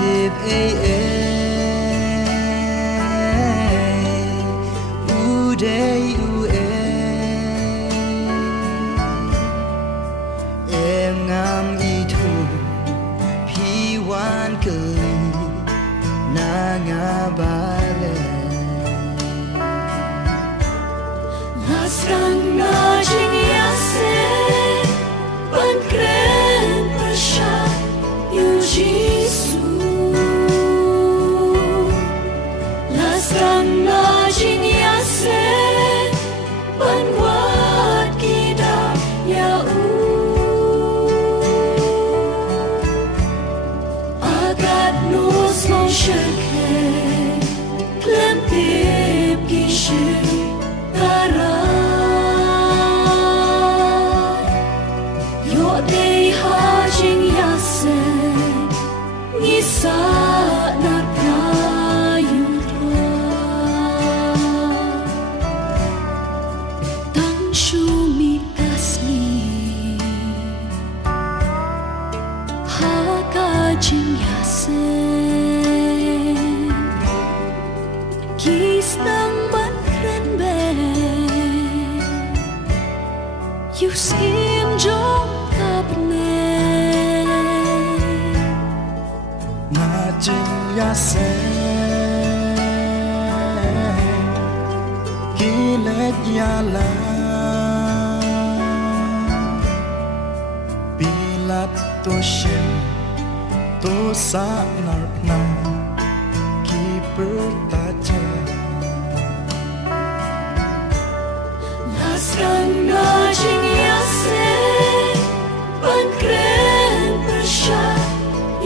tip u day u em ngam y thu phi wan cười na nga ba le Lasrang na jingya se ban kren prasha yu Jisu Lasrang na jingya se ban wat kita ya agat nos mon shake klem tip kishu sa na prayutra tang shumikasni haka jingyase kisnang man kren be yusim jong kapne Jing ya se kilet ya la pilat to shin to sa nar na ki per ta cha Lasrang na jing ya se ban kren persha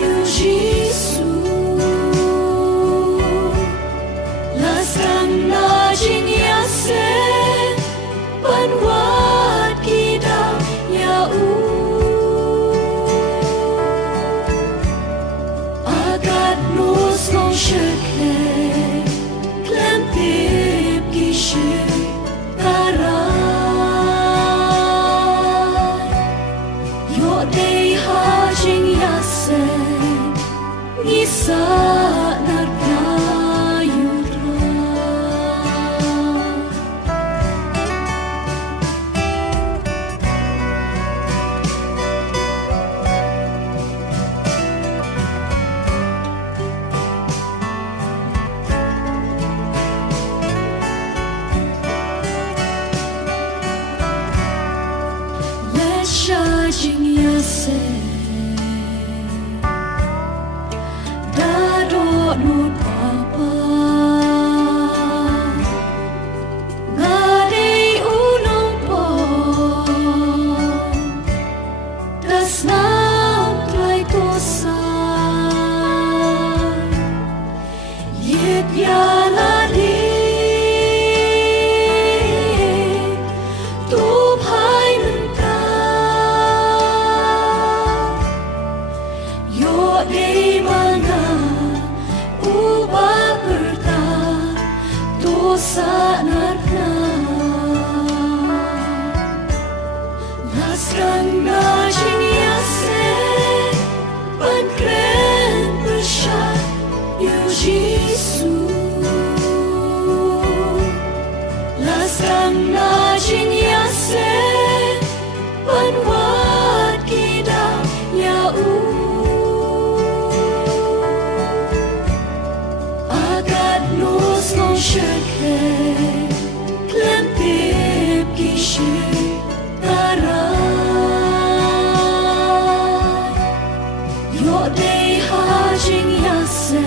yu Jisu Lasrang na jing ya se ban wat kita ya agat nos mon shake klem tip kishu Yo day ha jing ya se Isa nar prayutra Lesha jing ya se Nut papa Ngadei ulong po Das nam trai tosa Yet ya la di Tu pai nenta Yo dei mana dosa narna Lasrang na jing ya se ban kren persha yu Jisu Lasrang na jing ya se ban wat kita ya agat nos mon shake klem tip kishu Yo day ha jing ya se